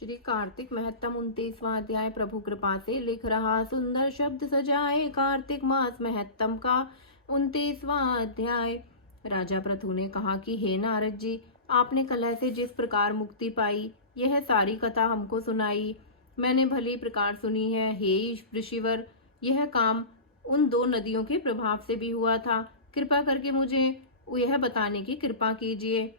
श्री कार्तिक महत्तम 29वां अध्याय। प्रभु कृपा से लिख रहा सुंदर शब्द सजाए। कार्तिक मास महत्तम का 29वां अध्याय। राजा पृथु ने कहा कि हे नारद जी, आपने कलह से जिस प्रकार मुक्ति पाई, यह सारी कथा हमको सुनाई। मैंने भली प्रकार सुनी है। हे ऋषिवर, यह काम उन दो नदियों के प्रभाव से भी हुआ था। कृपा करके मुझे यह बताने की कृपा कीजिए।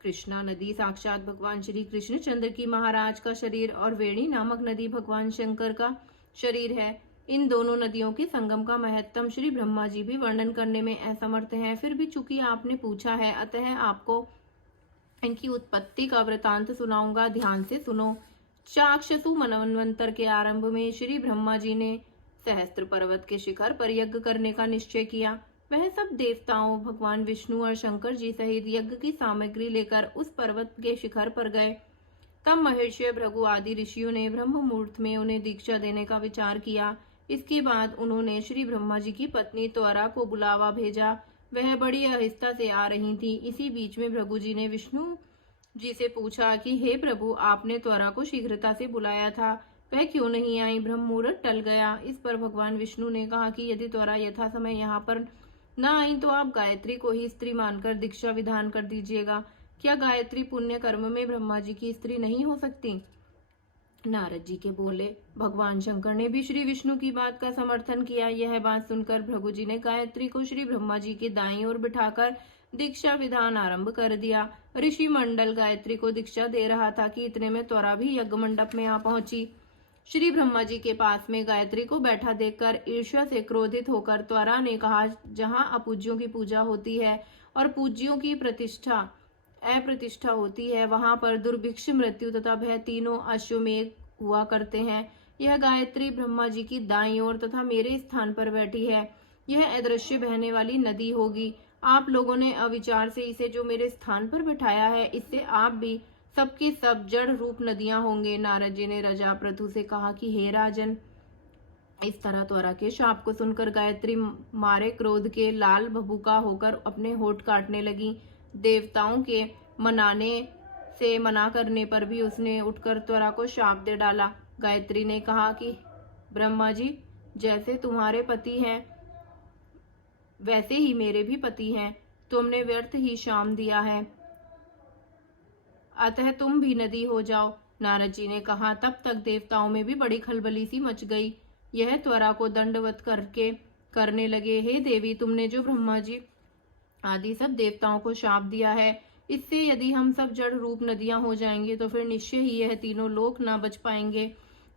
कृष्णा नदी साक्षात भगवान श्री कृष्ण चंद्र की महाराज का शरीर और वेणी नामक नदी भगवान शंकर का शरीर है। इन दोनों नदियों के संगम का महत्तम श्री ब्रह्मा जी भी वर्णन करने में असमर्थ हैं। फिर भी चूंकि आपने पूछा है, अतः आपको इनकी उत्पत्ति का वृतांत सुनाऊंगा। ध्यान से सुनो। चाक्षसु मनवंतर के आरंभ में श्री ब्रह्मा जी ने सहस्त्र पर्वत के शिखर पर यज्ञ करने का निश्चय किया। वह सब देवताओं, भगवान विष्णु और शंकर जी सहित यज्ञ की सामग्री लेकर उस पर्वत के शिखर पर गए। तब महर्षि भृगु आदि ऋषियों ने ब्रह्म मुहूर्त में उन्हें दीक्षा देने का विचार किया। इसके बाद उन्होंने श्री ब्रह्मा जी की पत्नी त्वरा को बुलावा भेजा। वह बड़ी आहिस्ता से आ रही थी। इसी बीच में भृगु जी ने विष्णु जी से पूछा कि हे प्रभु, आपने त्वरा को शीघ्रता से बुलाया था, वह क्यों नहीं आई? ब्रह्म मुहूर्त टल गया। इस पर भगवान विष्णु ने कहा कि यदि त्वरा यथा समय यहाँ पर न आई तो आप गायत्री को ही स्त्री मानकर दीक्षा विधान कर दीजिएगा। क्या गायत्री पुण्य कर्म में ब्रह्मा जी की स्त्री नहीं हो सकती? नारद जी के बोले। भगवान शंकर ने भी श्री विष्णु की बात का समर्थन किया। यह बात सुनकर भृगु जी ने गायत्री को श्री ब्रह्मा जी के दाईं ओर बिठाकर दीक्षा विधान आरंभ कर दिया। ऋषि मंडल गायत्री को दीक्षा दे रहा था कि इतने में त्वरा भी यज्ञ मंडप में आ पहुंची। श्री ब्रह्मा जी के पास में गायत्री को बैठा देखकर ईर्ष्या से क्रोधित होकर त्वरा ने कहा, जहां अपूज्यों की पूजा होती है और पूज्यों की प्रतिष्ठा अप्रतिष्ठा होती है, वहां पर दुर्भिक्ष, मृत्यु तथा भय तीनों अश्वमेध हुआ करते हैं। यह गायत्री ब्रह्मा जी की दाईं ओर तथा मेरे स्थान पर बैठी है। यह अदृश्य बहने वाली नदी होगी। आप लोगों ने अविचार से इसे जो मेरे स्थान पर बिठाया है, इससे आप भी सबकी सब जड़ रूप नदियां होंगे। नारद जी ने राजा पृथु से कहा कि हे राजन, इस तरह त्वरा के शाप को सुनकर गायत्री मारे क्रोध के लाल भभूका होकर अपने होठ काटने लगी। देवताओं के मना करने पर भी उसने उठकर त्वरा को शाप दे डाला। गायत्री ने कहा कि ब्रह्मा जी, जैसे तुम्हारे पति हैं वैसे ही मेरे भी पति हैं। तुमने व्यर्थ ही शाम दिया है, अतः तुम भी नदी हो जाओ। नारद जी ने कहा। तब तक देवताओं में भी बड़ी खलबली सी मच गई। यह त्वरा को दंडवत करके करने लगे, हे देवी, तुमने जो ब्रह्मा जी आदि सब देवताओं को शाप दिया है, इससे यदि हम सब जड़ रूप नदियां हो जाएंगे तो फिर निश्चय ही यह तीनों लोक ना बच पाएंगे,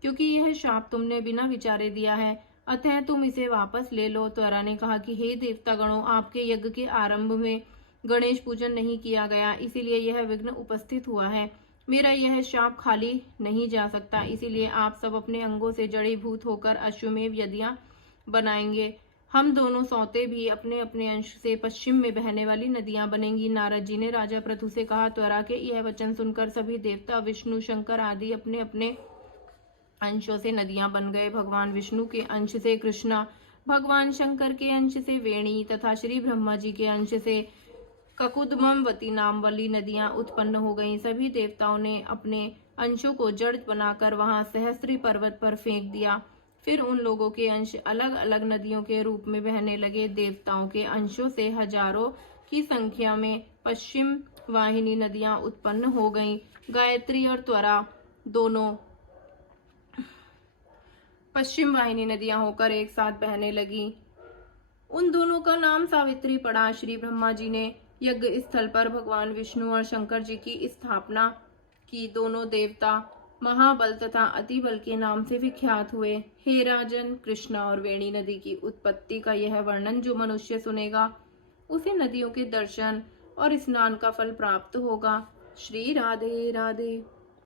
क्योंकि यह शाप तुमने बिना विचारे दिया है। अतः तुम इसे वापस ले लो। त्वरा ने कहा कि हे देवतागणों, आपके यज्ञ के आरंभ में गणेश पूजन नहीं किया गया, इसीलिए यह विघ्न उपस्थित हुआ है। मेरा यह शाप खाली नहीं जा सकता, इसीलिए आप सब अपने अंगों से जड़ीभूत होकर अश्वमेव यदियां बनाएंगे। हम दोनों सौते भी अपने अपने अंश से पश्चिम में बहने वाली नदियां बनेंगी। नारद जी ने राजा पृथु से कहा। त्वरा के यह वचन सुनकर सभी देवता, विष्णु, शंकर आदि अपने अपने अंशों से नदियां बन गए। भगवान विष्णु के अंश से कृष्णा, भगवान शंकर के अंश से वेणी तथा श्री ब्रह्मा जी के अंश से ककुदमवती नाम वाली नदियां उत्पन्न हो गईं। सभी देवताओं ने अपने अंशों को जड़ बनाकर वहां सहस्त्री पर्वत पर फेंक दिया। फिर उन लोगों के अंश अलग अलग नदियों के रूप में बहने लगे। देवताओं के अंशों से हजारों की संख्या में पश्चिम वाहिनी नदियां उत्पन्न हो गईं। गायत्री और त्वरा दोनों पश्चिम वाहिनी नदियां होकर एक साथ बहने लगी। उन दोनों का नाम सावित्री पड़ा। श्री ब्रह्मा जी ने यज्ञ स्थल पर भगवान विष्णु और शंकर जी की स्थापना की। दोनों देवता महाबल तथा अति बल के नाम से विख्यात हुए। हे राजन, कृष्णा और वेणी नदी की उत्पत्ति का यह वर्णन जो मनुष्य सुनेगा, उसे नदियों के दर्शन और स्नान का फल प्राप्त होगा। श्री राधे राधे।